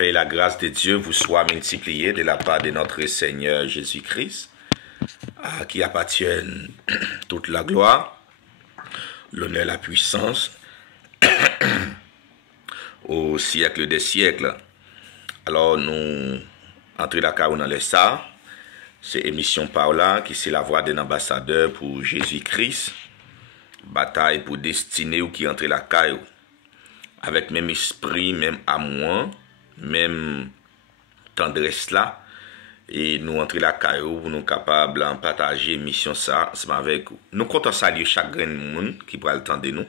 paix et la grâce de Dieu vous soient multipliées de la part de notre Seigneur Jésus-Christ, à qui appartiennent toute la gloire, l'honneur, la puissance, au siècle des siècles. Alors nous entrons la carrière dans les ça. C'est émission par là qui c'est la voix d'un ambassadeur pour Jésus-Christ. Bataille pour destiner ou qui entre la caille avec même esprit, même amour, même tendresse là. Et nous entrer la caille pour nous capables de partager mission ça avec vous. Nous comptons saluer chaque grand monde qui prend le temps de nous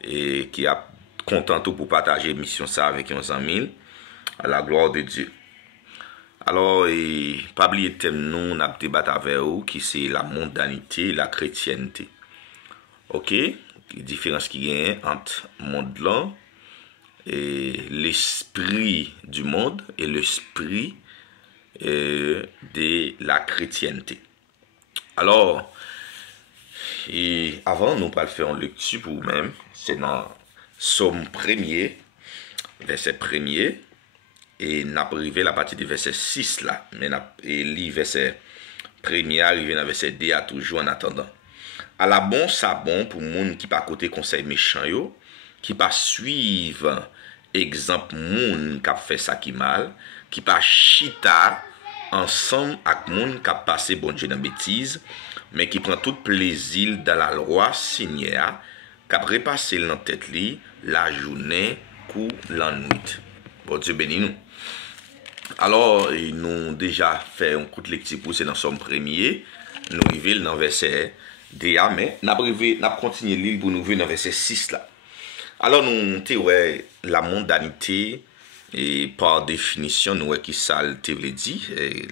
et qui a content pour partager mission ça avec nos amis à la gloire de Dieu. Alors, pas oublier le thème, nous, on a débattu avec vous, qui c'est la mondanité et la chrétienté. Ok? La différence qu'il y a entre le monde là et l'esprit du monde et l'esprit de la chrétienté. Alors, et avant, nous allons faire une lecture pour vous-même. C'est dans Somme 1er, verset 1er. Et n'a arrivé la partie du verset 6 là. Mais et le verset 1er arrivé dans verset 2 à toujours en attendant. À la bon, ça bon pour moun qui pas côté conseil méchant yo, qui pas suivre exemple moun qui a fait ça qui mal, qui pas chita ensemble avec moun qui a passé bon Dieu dans bêtise, mais qui prend tout plaisir dans la loi Seigneur, qui a repassé dans tête li la journée ou la nuit. Bon Dieu bénis nous. Alors, nous déjà fait un coup de lecture pour c'est dans Somme 1er, nous arrivons dans verset 2, mais nous avons continué l'île pour nous venir dans verset 6 là. Alors, nous avons la mondanité, et par définition, nous avons qui ça te veut dire,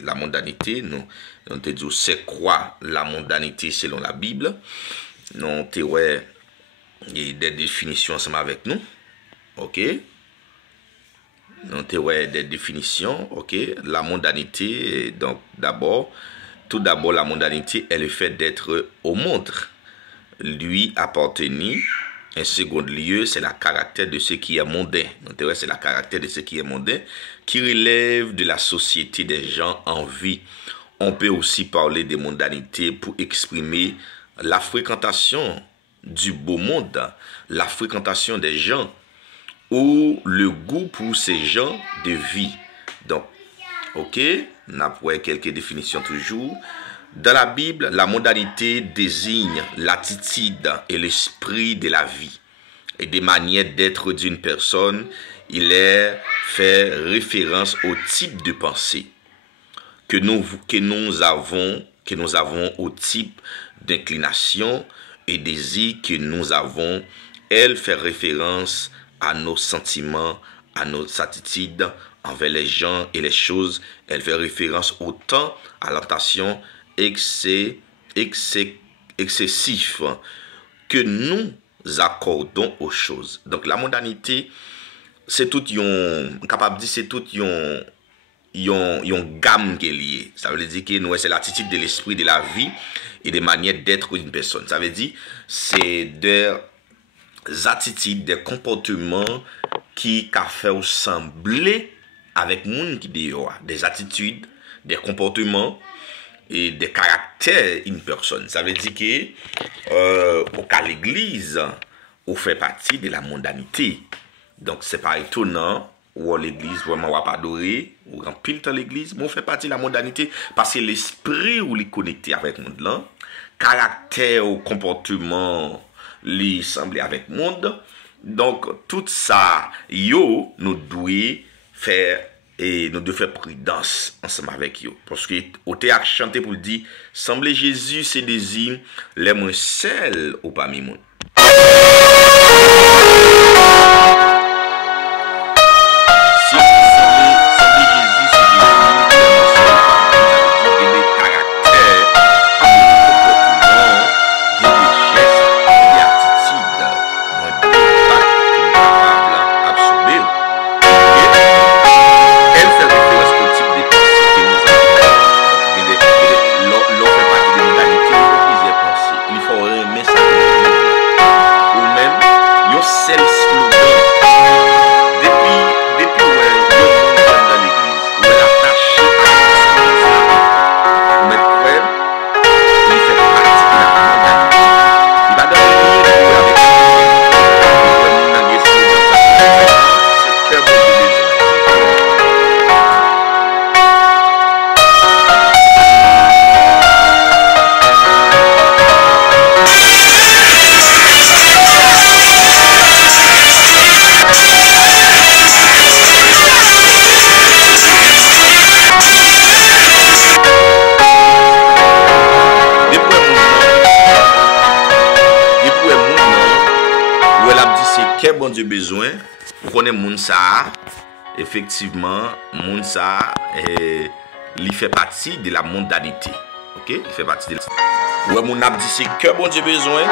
la mondanité, nous avons dit c'est quoi la mondanité selon la Bible. Nous avons des définitions ensemble avec nous, ok? Donc, des définitions, ok. La mondanité, donc tout d'abord, la mondanité est le fait d'être au monde, lui appartenir. En second lieu, c'est la caractère de ce qui est mondain. Donc, c'est la caractère de ce qui est mondain, qui relève de la société des gens en vie. On peut aussi parler de mondanité pour exprimer la fréquentation du beau monde, la fréquentation des gens, ou le goût pour ces gens de vie. Donc, ok, on a quelques définitions toujours. Dans la Bible, la mondanité désigne l'attitude et l'esprit de la vie et des manières d'être d'une personne. Il est fait référence au type de pensée que nous avons au type d'inclination et désir que nous avons. Elle fait référence à nos sentiments, à nos attitudes envers les gens et les choses. Elle fait référence au temps, à l'attention excessive que nous accordons aux choses. Donc la mondanité, c'est tout capable de dire, c'est tout une gamme qui est liée. Ça veut dire que nous, c'est l'attitude de l'esprit de la vie et des manières d'être d'une personne. Ça veut dire c'est des attitudes, des comportements qui a fait sembler avec moun qui dehors, des attitudes, des comportements et des caractères d'une personne. Ça veut dire que au cas l'église, on fait partie de la mondanité. Donc c'est pas étonnant où l'église vraiment va pas adorer, ou remplir dans l'église, mais on fait partie de la mondanité parce que l'esprit où les connecté avec le monde là, caractère ou comportement li semblé avec monde. Donc tout ça yo nous devons faire et nous devons faire prudence ensemble avec yo parce que au théâtre chanté pour dire semblez Jésus ses désirs les moins seuls ou parmi monde. Sel slogan que bon Dieu besoin, vous connaissez moun ça, effectivement, moun ça, il fait partie de la mondanité. Ok? Il fait partie de la... Ouais, mon ap dit c'est que bon Dieu besoin.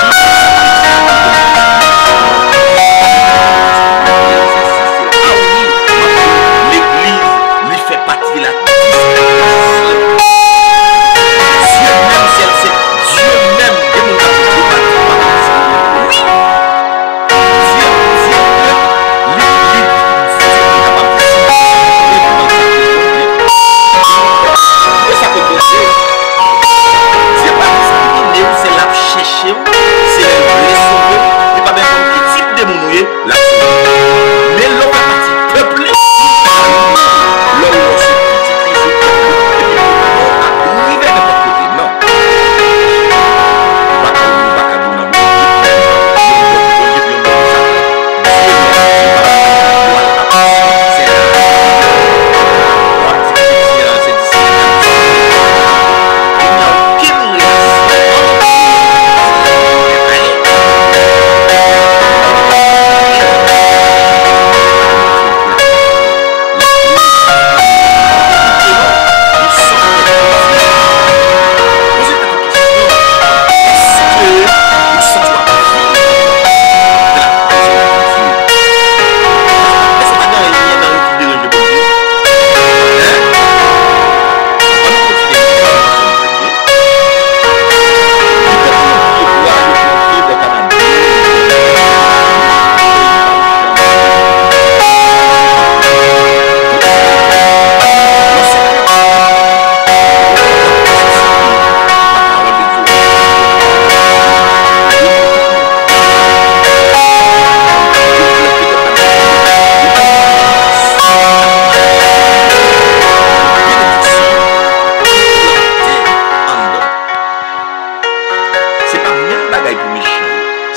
Thank you.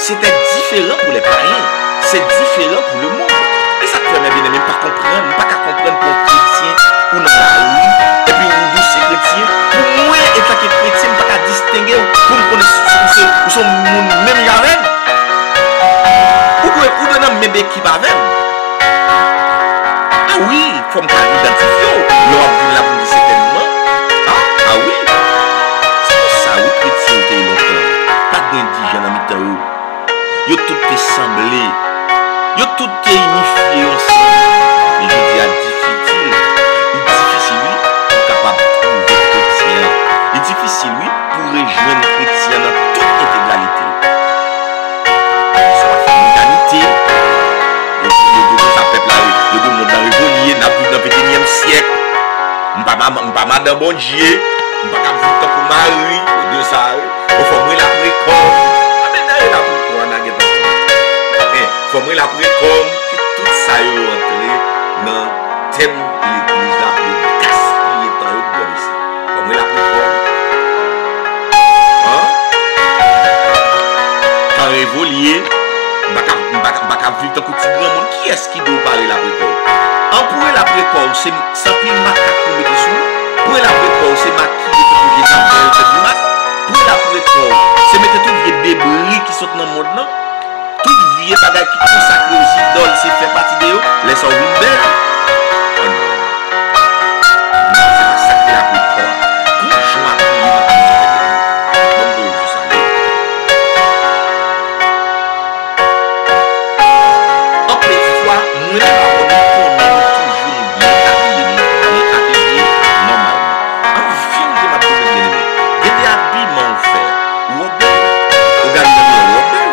c'était différent pour les païens. C'est différent pour le monde. Et ça te fait bien même pas comprendre, pas qu'à comprendre pour un chrétien ou dans la rue, et puis ou douce chrétien. Pour moi, étant que chrétien, pas qu'à distinguer pour me connaître ou son même yaren. Ou de nan même équipe avec. Ah oui, il faut me identifier. L'on a pour dire certainement. Ah oui. C'est pour ça, oui, chrétien était longtemps. Pas d'indigène en mi-temps. Yo tout est semblé. Yo tout est unifié ensemble. Mais je dis à difficile. Il est difficile, oui, pour capable de trouver chrétien. Il est difficile, oui, pour rejoindre chrétien dans toute intégralité. C'est la mondanité. Ça peuple là, le monde dans révolier, n'a plus dans le 21e siècle. M'pas madame bon Dieu, m'pas qu'à vivre pour Marie, de ça, il faut me la précomme. Ah mais d'ailleurs la précomme, on a gagné. Faut me la précomme, tout ça est rentré dans le thème de l'église là, pour gaspiller le temps de ici. Faut me la précomme. Quand révolier, m'pas vivre dans le petit grand monde, qui est-ce qui doit parler la précomme? En pour la précomme, c'est simplement macaque pour mettre sous. Pour la précomme, c'est maquiller pour les affaires de masse. Pour la précomme, c'est mettre tous les débris qui sont dans le monde là. Tout vieux bagage qui consacre aux idoles, c'est fait partie de eux. Laisse-en une belle. Oh non. Non, c'est pas ça que la précomme. Pour jouer à prier, comme vous le savez. En plus, fois, nous n'avons pas toujours bien habillé normalement. En film de ma première bien-aimée, il y a des habillements faits. Ou au bel, au gardien au bel.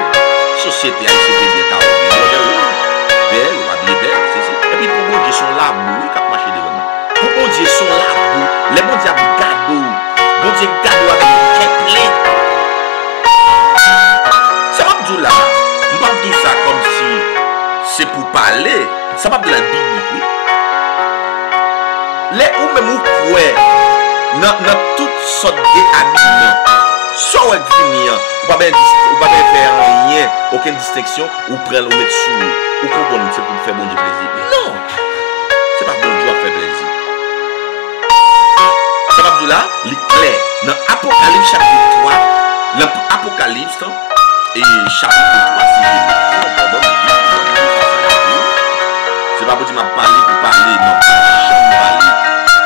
Société haïtienne bien carrée. Belle, ou habillé belle, c'est ça. Et puis pour bon Dieu, son labou, il a marché devant nous. Pour bon Dieu, son labou, les bon Dieu gado. Bon Dieu gado avec un cœur plein. Ça va dire là, on va dire ça comme si c'est pour parler. Ça va de la Bible, oui. Les ou même ou quoi, dans toutes sortes d'habillements. Soit on va bien faire rien, aucune distinction, ou prendre ou mettre sous, ou comprendre c'est pour faire bon Dieu plaisir. Non, c'est pas bon Dieu à faire plaisir. Ça va dire là, il est clair. Dans Apocalypse chapitre 3, l'Apocalypse et chapitre 3, c'est pas pour dire m'a parler pour parler, non, jamais parler.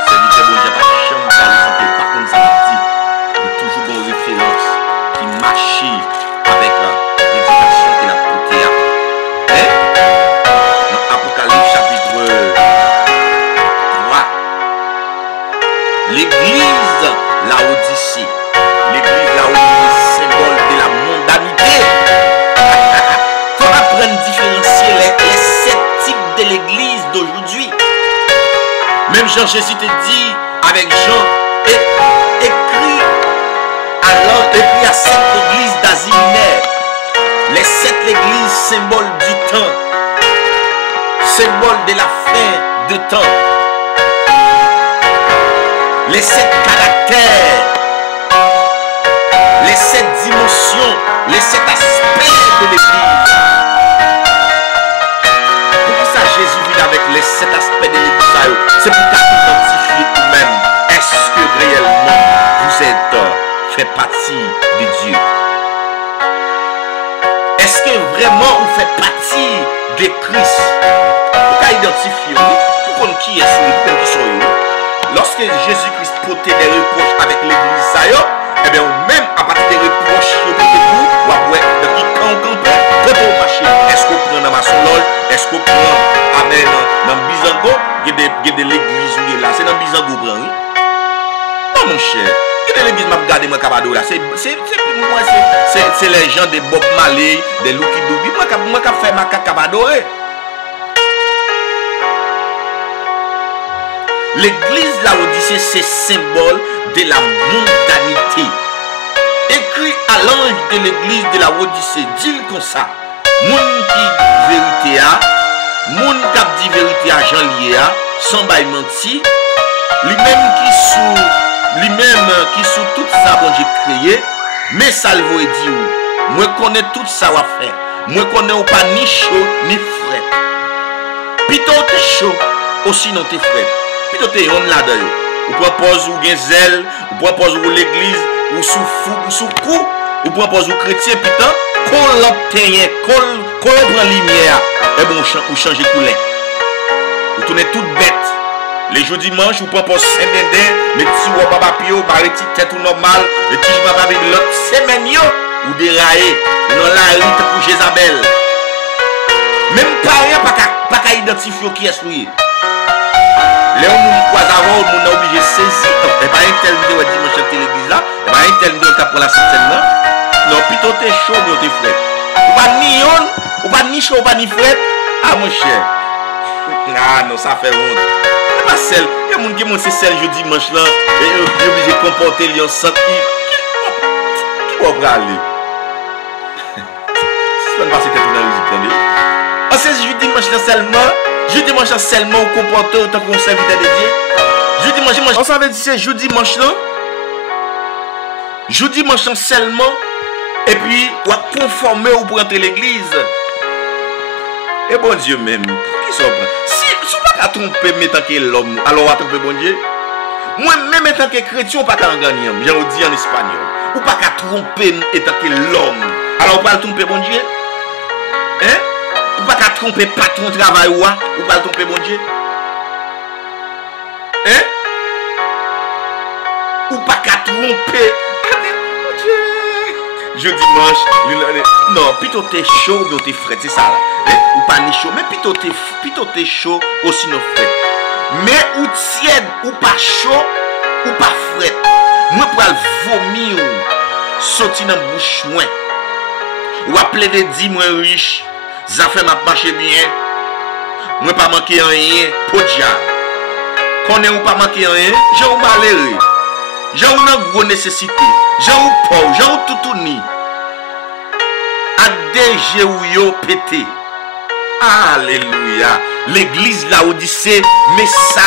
C'est dit que bon Dieu pas jamais parler sans que par contre ça me dit. Toujours une référence qui marche avec l'éducation qu'il a portée. Dans Apocalypse chapitre 3, l'église Laodicée. L'église Laodicée, symbole de la mondanité. Il faut apprendre à différencier les 7 types de l'église d'aujourd'hui. Même Jean-Jésus te dit avec Jean, écrit à 7 églises d'Asie mineure. Les 7 églises, symbole du temps, symbole de la fin de temps. Les 7 caractères, les 7 dimensions, les 7 aspects de l'église. Pourquoi ça Jésus vit avec les 7 aspects de l'église? C'est pour qu'identifier vous-même. Est-ce que réellement vous êtes fait partie de Dieu? Est-ce que vraiment vous faites partie de Christ? Pour identifier pour qu'on qui est sur pour qui sont. Lorsque Jésus-Christ portait des reproches avec l'église, eh bien, même à partir des reproches, vous depuis quand on campait, quand on marche, est-ce qu'on prend dans ma solol, est-ce qu'on prend amen dans Bizango, il y a de l'église là, c'est dans Bizango, oui? Non, mon cher. L'église m'a regardé mon cabado là, c'est les gens de Bob Marley, de Lucky Dube. Moi qui fait ma cabado. L'église Laodicée, c'est symbole de la mondanité. Écrit à l'ange de l'église de Laodicée, dit comme ça: moun qui vérité a, moun qui dit vérité à Jean lié a, sans bail menti, lui-même qui sous tout ça bon Dieu créé, mais ça le veut dire Moi connais tout ça à faire. Moi connais ou pas ni chaud ni frais. Pito t'es chaud, aussi non t'es frais. Pito t'es on là-dedans. Ou propose ou gen zèle, ou propose ou l'église, ou sous fou, ou sous coup, ou propose ou chrétien, putain, qu'on l'obtient, qu'on prend lumière, et bon, ou changer couleur. Ou tournez toute bête. Les jours dimanche, ou propose Saint-Dendin, mais si ou papa pio, barreti tête ou normal, le tige va avec l'autre semaine yo, ou dérailler, non la rite pour Jézabel. Même parents pas qu'à identifier qui est souillé. Les gens nous croisent avant, on est obligé de saisir. Et pas un tel vidéo dimanche à l'église là, et pas un tel vidéo pour la scène là. Non, plutôt t'es chaud, mais t'es frais. Ou pas ni on, ou pas ni chaud, ou pas ni frais. Ah mon cher. Ah non, ça fait honte. C'est pas celle. Il y a des gens qui montent celle jeudi dimanche là, et ils sont obligés de comporter les gens qui vont aller. Si on passe tête dans le résultat. Ah, c'est jeudi dimanche là seulement. Jeudi dimanche seulement au comporter autant qu'on serviteur de Dieu. Jeudi dimanche, on savait dire c'est jeudi dimanche là. Jeudi dimanche seulement. Et puis, on va conformer ou pour entrer l'église. Et bon Dieu même, qui sont si on pas tromper mettant que l'homme, alors on va tromper bon Dieu. Moi même étant que chrétien, on pas qu'à gagner, j'ai dit en espagnol. Ou pas qu'à tromper étant que l'homme. Alors on va tromper bon Dieu. Hein? Ou pas qu'à tromper patron travail ou pas tromper bon Dieu. Hein? Ou pas qu'à tromper. Je dimanche, non, plutôt t'es chaud, mais t'es frais, c'est ça là. Hein? Ou pas ni chaud, mais plutôt t'es chaud, aussi non frais. Mais ou tiède, ou pas chaud, ou pas frais. Moi pour le vomir, sortir dans la bouche moins. Ou appeler des 10 moins riches, ça fait m'a marcher bien. Moi pas manquer rien, pour diable. Connais ou pas manquer rien, j'ai ou malheureux. J'ai une grosse nécessité. J'ai ou pauvre, j'ai ou tout ni. ADG ou yo pété. Alléluia. L'église là où dit c'est, mais ça,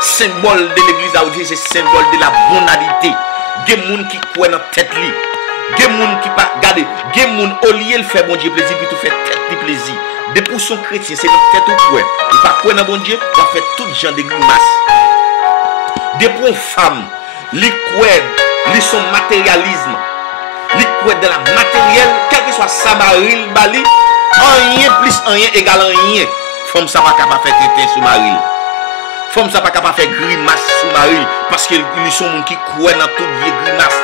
symbole de l'église là où dit c'est symbole de la bonalité. Des gens qui croient dans tête li. Des gens qui pas, regardez, des gens au lieu de faire bon Dieu plaisir, puis tout fait tête de plaisir. Des pour son chrétien, c'est dans tête ou quoi. Il pas croire dans bon Dieu, il va faire tout genre de grimaces. Des pour femmes, li croient, li son matérialisme. Li croient dans la matériel, quel que soit Samaril, Bali, rien plus rien égale rien. Femme ça pas capable faire tétin sous Maril. Femme ça pas capable faire grimace sous Maril parce que ils sont gens qui croient dans toute vie grimace.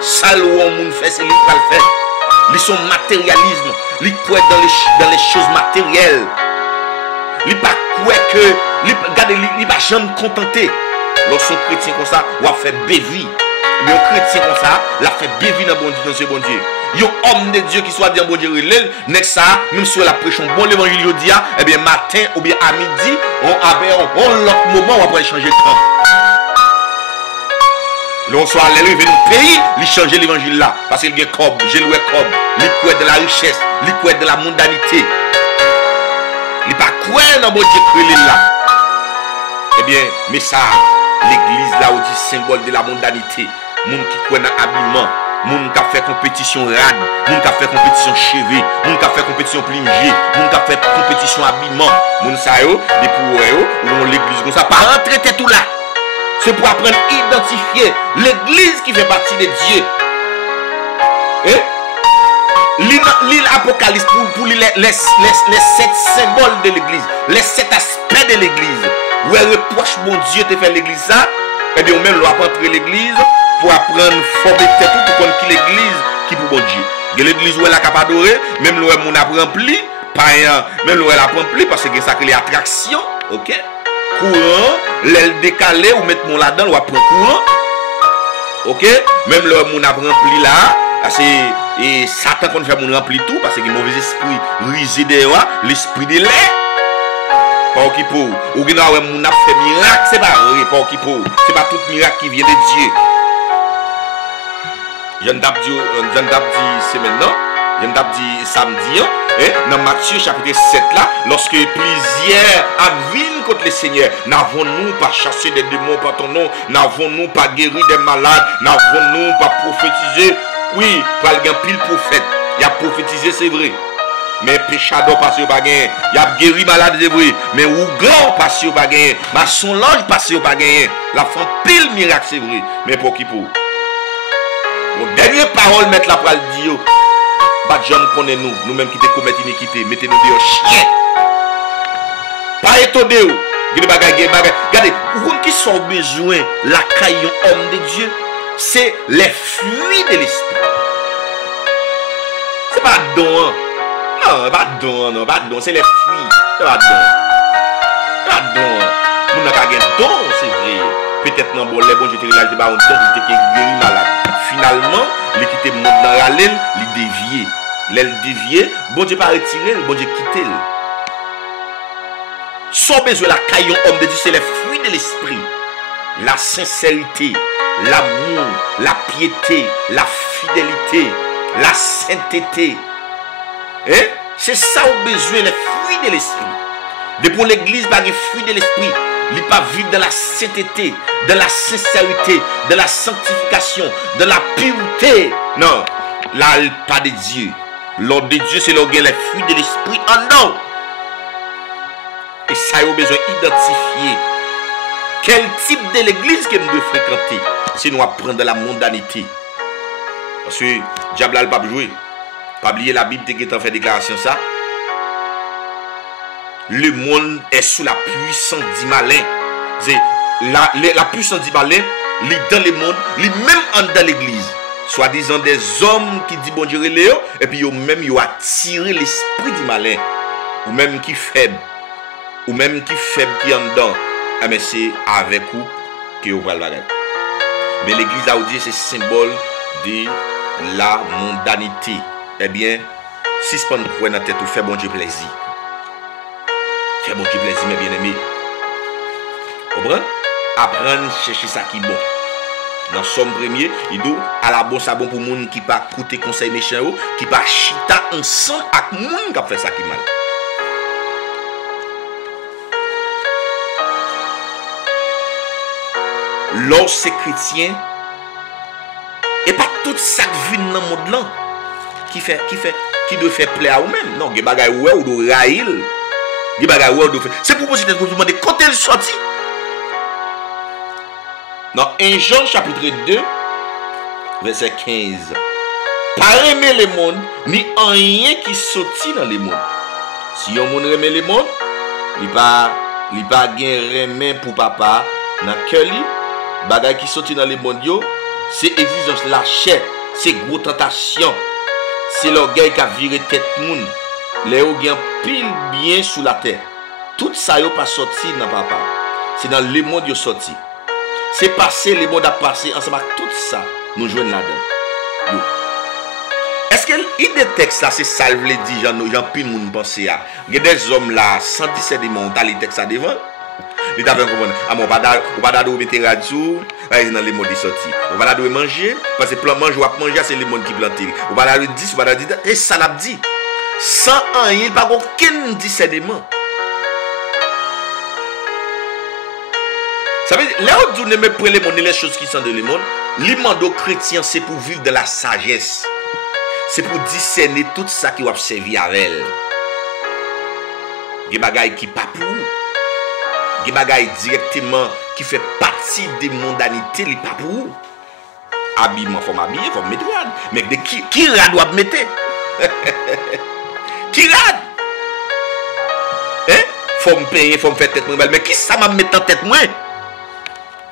Sale ou on moun fait c'est lui qui va le faire. Ils sont matérialisme, ils croient dans les choses matérielles. Ils pas croient que regardez ils pas jamais contenté. Lorsqu'on chrétien comme ça, on va faire bévi. Mais un chrétien comme ça, l'a fait bévi dans bon Dieu, dans ce bon Dieu. Un homme de Dieu qui soit dans bon Dieu, n'est ça, même si on la prêche un bon l'évangile, eh bien matin ou bien à midi, on l'autre moment, on va changer de temps. L'on soit allé lever nos pays, il changer l'évangile là. Parce qu'il y a cob, j'ai loué cob, il croit de la richesse, il croit de la mondanité. Il pas croire dans bon Dieu que là. Eh bien, mais ça, l'église là où dit symbole de la mondanité. Moun qui croit dans l'habillement, moun qui fait compétition rad, moun qui fait compétition cheveux, moun qui fait compétition plingé, moun qui fait compétition habillement, moun ça yo, des pour yo, ou l'église comme ça, pas rentrer tout là. C'est pour apprendre à identifier l'église qui fait partie de Dieu. L'île Apocalypse pour les 7 symboles de l'église, les 7 aspects de l'église. Où elle reproche mon Dieu de faire l'église ça, et bien même l'on entrer l'église pour apprendre à former tête pour connaître qui l'église qui pour bon Dieu. L'église où elle a capable d'adorer, même l'on a rempli, même l'on a rempli parce que ça crée attraction, ok? Courant, l'aile décalée ou mettre mon là-dedans, on va prendre courant, ok? Même l'on a rempli là, et Satan qu'on fait mon rempli tout parce que le mauvais esprit risé dehors, l'esprit de l'air. Pas qui pour. Ou bien on a fait miracle, c'est pas vrai, pas qui pour. C'est pas tout miracle qui vient de Dieu. Je ne dit c'est maintenant, je ne dit samedi, dans Matthieu chapitre 7 là, lorsque plusieurs avinent contre le Seigneur, n'avons-nous pas chassé des démons par ton nom, n'avons-nous pas guéri des malades, n'avons-nous pas prophétisé, oui, par le pile prophète. Il a prophétisé, c'est vrai. Mais péchador parce qu'il pas gagné. Il a guéri malade, c'est vrai. Mais ouglan parce qu'il pas gagné. Maçon l'ange parce qu'il pas gagné. La femme pile miracle, c'est vrai. Mais pour qui pour? Bon, dernière parole, mettre la parole dire. Pas de gens connaît nous. Nous-mêmes qui te commettons iniquité. Mettez-nous des chiens. Pas étonné. Regardez, où qui sont besoin la caillon homme de Dieu? C'est les fruits de l'esprit. C'est pas don. Non, pas don, non, pas don, c'est les fruits. C'est pas don. Pas don. Nous n'avons pas de don, c'est vrai. Peut-être non, bon, les bons, je te regarde, on dit que guéri malade. Finalement, les quitter monde dans la laine, les dévier. Les dévier, bon Dieu pas retirer, bon Dieu quitter. Sans besoin la caillon homme de Dieu, c'est les fruits de l'esprit. La sincérité, l'amour, la piété, la fidélité, la sainteté. Hein? C'est ça au besoin, les fruits de l'esprit. De pour l'église, pas les fruits de l'esprit. Il n'est pas vivre dans la sainteté, dans la sincérité, dans la sanctification, dans la pureté. Non, là, pas de Dieu. L'ordre de Dieu, c'est l'organe, les fruits de l'esprit en nous. Et ça, il a besoin d'identifier quel type de l'église que nous devons fréquenter si nous apprenons de la mondanité. Parce que le diable n'a pas joué. Pas oublier la Bible qui a fait déclaration ça. Le monde est sous la puissance du malin. La puissance du malin, il est dans le monde, il est même dans l'église. Soi-disant des hommes qui disent bon Dieu, et puis ils ont attiré l'esprit du malin. Ou même qui faible. Ou même qui faible qui en dedans. Mais c'est avec vous que vous allez le faire. Mais l'église là où Dieu c'est symbole de la mondanité. Eh bien, si ce n'est pas dans la tête, vous faites bon Dieu plaisir. Fais bon Dieu plaisir, mes bien-aimés. Comprenez? Apprendre à chercher ça qui est bon. Dans Somme 1er, il dit à la bonne, ça bon pour les gens qui ne pas écouter conseil méchant, qui ne pas chita ensemble avec les gens qui fait ça qui est mal. Lorsque chrétien, et pas tout ça qui vient dans le monde là, qui doit faire plaisir à vous-même. Non, il y a des bagages où vous doit railler. Il y a des bagages où vous doit faire. C'est pour que vous demandez quand elle sortit. Dans 1 Jean chapitre 2, verset 15. Pas aimer le monde, ni rien qui sortit dans le monde. Si on aime le monde, il pas gain pour papa dans cœur li. Bagay qui sorti dans le monde yo, c'est exigence la chair, c'est gros tentation. C'est l'orgueil qui a viré tête moun. Les ou gen pile bien sous la terre. Tout ça yo pas sorti dans papa. C'est dans le monde yo sorti. C'est passé, le monde a passé ensemble avec tout ça. Nous jouons là-dedans. Est-ce que l'idée texte là, c'est ça le dit, j'en pile moun penser à. Il y a des hommes là, 117 démons, dans les textes à devant. Il t'a fait comprendre. Ah mon pas d'eau mettre radio, dans les modes sorti. On va d'eau manger parce que plan manger ou manger c'est les monde qui plantent. On va d'eau 10, on va d'eau et ça l'a dit. Sans rien, pas aucun discernement. Ça veut dire là où nous ne prenons les monde les choses qui sont dans le monde, l'imando chrétien c'est pour vivre de la sagesse. C'est pour discerner tout ça qui va servir avec elle. Des bagailles qui pas pour des bagailles directement qui fait partie des mondanités, les pas pour vous. Habillement, il faut m'habiller, il faut me mettre rad. Mais qui rad doit mettre? Qui rad? Hein? Faut me payer, faut me faire tête moins belle. Mais qui ça m'a mettre en tête moins?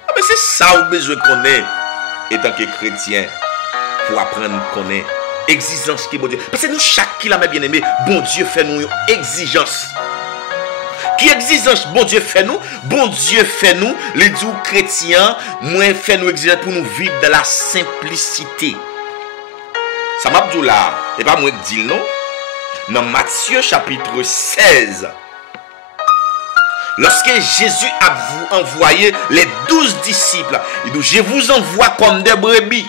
Ah, mais c'est ça où besoin qu'on ait, étant que chrétien, pour apprendre qu'on ait exigence qui est bon Dieu. Parce que nous, chaque qui l'a bien aimé, bon Dieu fait nous une exigence. Qui exigence, bon Dieu fait nous, les dieux chrétiens, moins fait nous exigence pour nous vivre dans la simplicité. Ça m'a dit là, et pas moi qui dis non. Dans Matthieu chapitre 16, lorsque Jésus a envoyé les 12 disciples, il dit, je vous envoie comme des brebis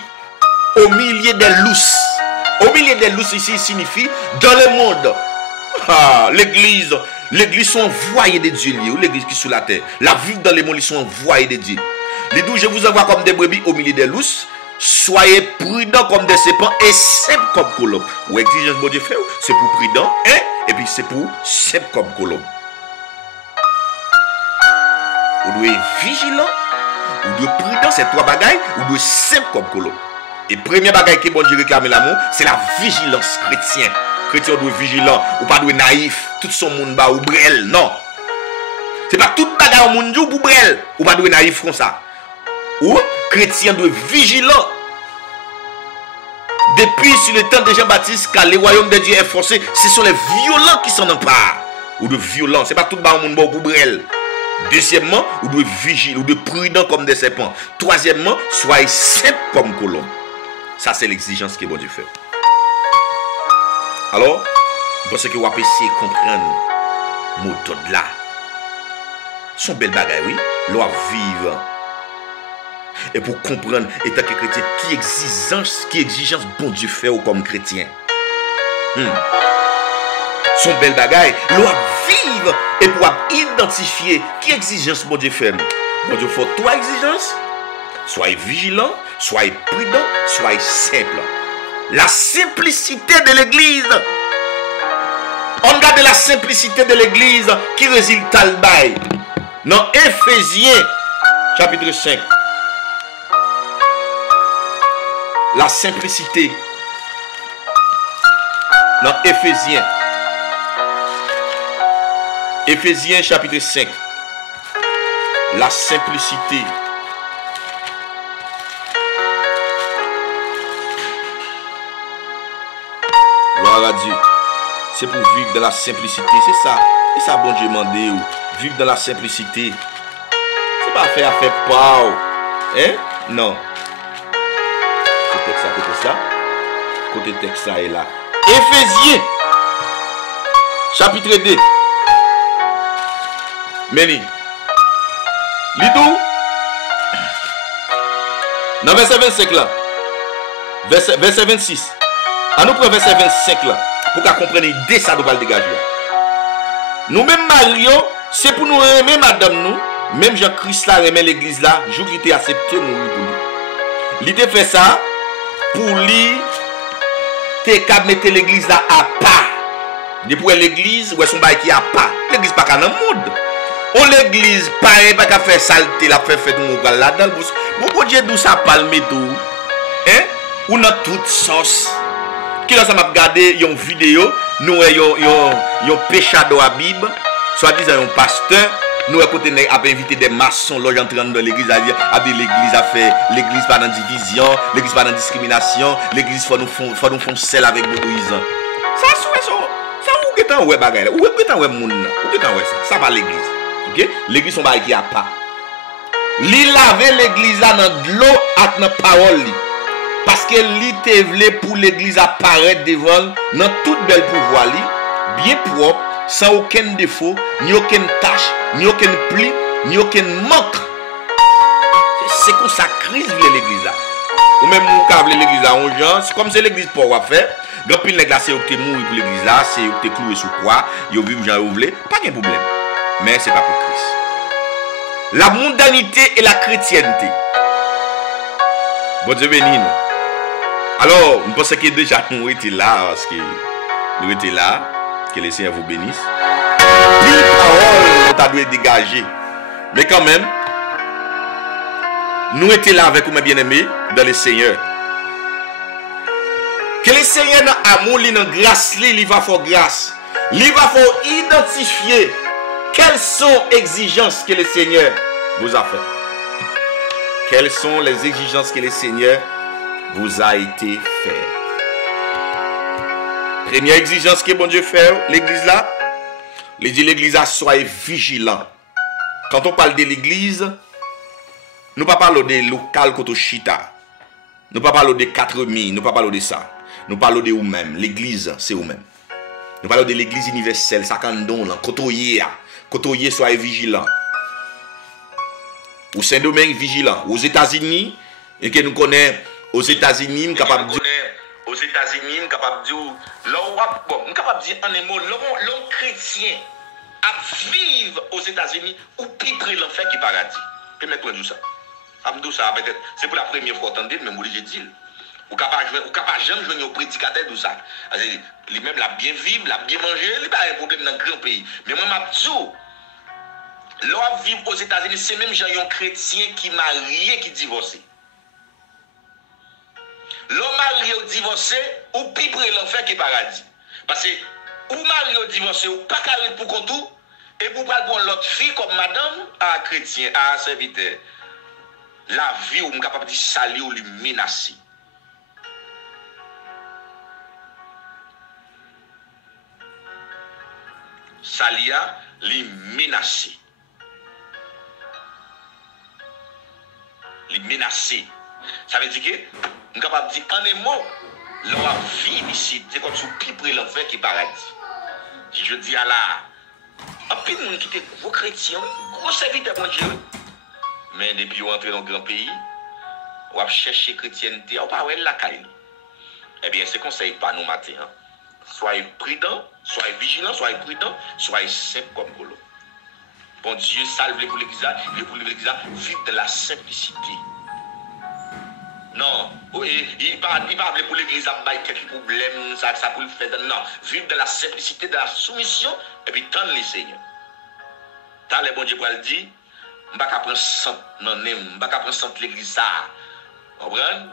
au milieu des loups. Au milieu des loups ici signifie dans le monde. Ah, l'église sont envoyés de Dieu, ou l'église qui est sous la terre. La vie dans les mondes, ils sont envoyés de Dieu. Les 12, je vous envoie comme des brebis au milieu des loups. soyez prudents comme des serpents et simples comme colombes. Ou exigence bon Dieu fait, c'est pour prudent, hein? Et puis c'est pour simple comme colombe. Ou doit être vigilant, ou doit être prudent, c'est trois bagailles, ou doit être simple comme colombe. Et premier bagaille que bon Dieu réclame l'amour, c'est la vigilance chrétienne. Chrétien doit être vigilant, ou pas doit être naïf, tout son monde ba ou brel, non. C'est pas tout bagaille au monde ou brel, ou pas doit être naïf comme ça. Ou chrétien doit être vigilant. Depuis sur le temps de Jean-Baptiste, quand le royaume de Dieu est forcé, ce sont les violents qui s'en emparent. Ou de violents, c'est pas tout le monde ou brel. Deuxièmement, ou de vigile, ou de prudent comme des serpents. Troisièmement, soyez simple comme colombe. Ça, c'est l'exigence que bon Dieu fait. Alors, je pense que vous avez essayé de comprendre le mot de là. Son bel bagay, oui, l'on vivre. Et pour comprendre, étant que chrétien, qui exigence bon Dieu fait comme chrétien. Son bel bagay, l'on vivre et pour identifier qui exigence bon Dieu fait. Bon Dieu fait trois exigences. Soyez vigilant, soyez prudent, soyez simple. La simplicité de l'église. On regarde la simplicité de l'église qui résulte à l'bail. Dans Éphésiens, chapitre 5. La simplicité. Dans Éphésiens. Éphésiens, chapitre 5. La simplicité. Gloire à Dieu. C'est pour vivre dans la simplicité. C'est ça. C'est ça, bon Dieu demandé. Vivre dans la simplicité. C'est pas faire pas. Hein? Non. Côté texte ça est là. Éphésiens. Chapitre 2. Meni. Lidou. Dans verset 25 là. Verset 26. À nous prendre verset 25 là. Pour qu'on comprenne l'idée ça nous va le dégager. Nous-mêmes marions, c'est pour nous aimer madame nous. Même Jean-Christ là remet l'église là. Jour qui était accepté mourir pour lui. L'idée fait ça. Pour lui. T'es qu'à mettre l'église là à part. Depuis l'église, où est son bail qui a pas. L'église pas qu'à dans le monde. On l'église pareil pas qu'à faire saleté la fait tout mon là dans le bouche. Pourquoi Dieu d'où ça parle tout? Hein? Ou dans toute sauce. Qui là ça m'a regardé une vidéo, nous yon péchado à Bible, soit disant un pasteur, nous écoutez a invité des maçons là entrant dans l'église à dire l'église a fait l'église pas dans division, l'église pas dans discrimination, l'église faut nous font sel avec motorisant. Ça ou qu'étant ouais bagaille, ou qu'étant ouais moun, ou qu'étant ouais ça va l'église. OK? L'église son bail qui a pas. Li laver l'église là dans de l'eau avec dans parole li. Parce que li te vle pour l'église apparaître devant dans toute belle pouvoir li, bien propre, sans aucun défaut, ni aucune tache, ni aucun pli, ni aucun manque. C'est comme ça crise vle l'église là. Ou même nous cavle l'église là on gens, c'est comme c'est l'église pour faire faire. Donc pile nèg là c'est que mourir pour l'église là, c'est que cloué sous croix, yo vivre gens ou vle, pas de problème. Mais c'est pas pour Christ. La mondanité et la chrétienté. Bon Dieu béni nous. Alors, je pense que déjà nous étions là, parce que nous étions là, que le Seigneur vous bénisse. Mille paroles, on doit dégager. Mais quand même, nous étions là avec vous, mes bien-aimés, dans le Seigneur. Que le Seigneur, dans l'amour, dans la grâce, il va faire grâce. Il va faire identifier quelles sont les exigences que le Seigneur vous a fait. Quelles sont les exigences que le Seigneur vous a été fait. Première exigence que bon Dieu fait, l'église là, il dit l'église là, soyez vigilant. Quand on parle de l'église, nous ne parlons pas de local Kotoshita. Nous ne parlons pas de 4000, nous ne parlons pas de ça. Nous parlons de vous-même. L'église, c'est vous-même. Nous parlons de l'église universelle, ça quand on Kotoye. Kotoye, soyez vigilant. Au Saint-Domingue, vigilant. Aux États-Unis, et que nous connaissons. Aux États-Unis, capable de dire, bon, capable de dire en un mot, l'homme chrétien à vivre aux États-Unis ou plus près l'enfer qui paradis. Permettez-moi de dire ça. Amdou ça peut-être c'est pour la première fois entendre mais moi j'ai dit ou capable jamais jouer un prédicateur de ça. Lui même la bien vivre, la bien manger, il pas un problème dans grand pays. Mais moi m'a dit l'on vivre aux États-Unis, c'est même gens chrétien qui marié qui divorcé. L'homme marié ou divorcé ou pire l'enfer qui est paradis. Parce que ou marié ou divorcé ou pas carré pour contour et pour pas prendre l'autre fille comme madame à chrétien à serviteur. La vie ou capable de salir ou lui menacer. Salia li menacer. Li menacer. Ça veut dire que nous capable de dire en un mot, leur vie ici, c'est comme sous piper l'enfer qui est paradis. Je dis à la, un peu de monde qui était gros chrétien, gros serviteur bon Dieu. Mais depuis vous entrez dans le grand pays, vous cherchez chrétienté, vous pas la caille. Eh bien, c'est conseil pas nous matin. Hein. Soyez prudents, soyez vigilants, soyez prudents, soyez simples comme Golo. Bon Dieu, salve pour l'église, vivre de la simplicité. Non, il parle pour l'église, il y a quelques problèmes, ça pour le faire. Non, vivre de la simplicité, de la soumission, et puis tendre les seigneurs. Tant les bon Dieu pour le dire, je ne vais pas prendre centre, non, je ne vais pas prendre centre l'église, ça. Vous comprenez?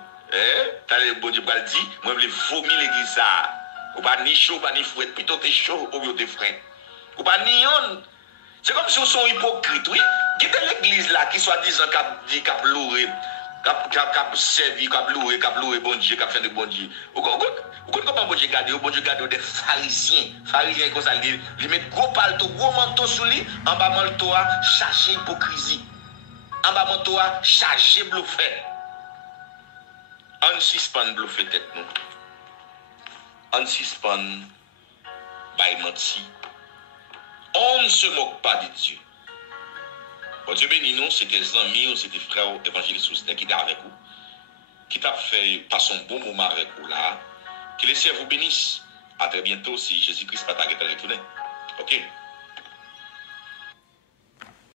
Tant les bon Dieu pour le dire, moi, je vais vomir l'église, ça. Ou pas ni chaud, pas ni fouet, plutôt t'es chaud ou t'es frais. Ou pas ni on. C'est comme si vous sont hypocrites, oui. Quittez l'église là qui soit disant qu'a loué, qu'a servi, qu'a loué bon Dieu, qu'a fait de bon Dieu. Vous comprenez comment bon Dieu garde? Bon Dieu garde des pharisiens. Pharisiens comme ça, ils mettent gros palto, gros manteau sur lui, en bas manteau chargé hypocrisie. En bas manteau chargé bluffé. On suspend bluffé tête nous. On suspend by menti. On ne se moque pas de Dieu. Bon Dieu béni nous, c'est tes amis, c'est tes frères évangélistes qui étaient avec vous, qui t'a fait passer un bon moment avec vous là. Que les cieux vous bénissent. À très bientôt si Jésus-Christ pas t'arrêter de retourner. Ok?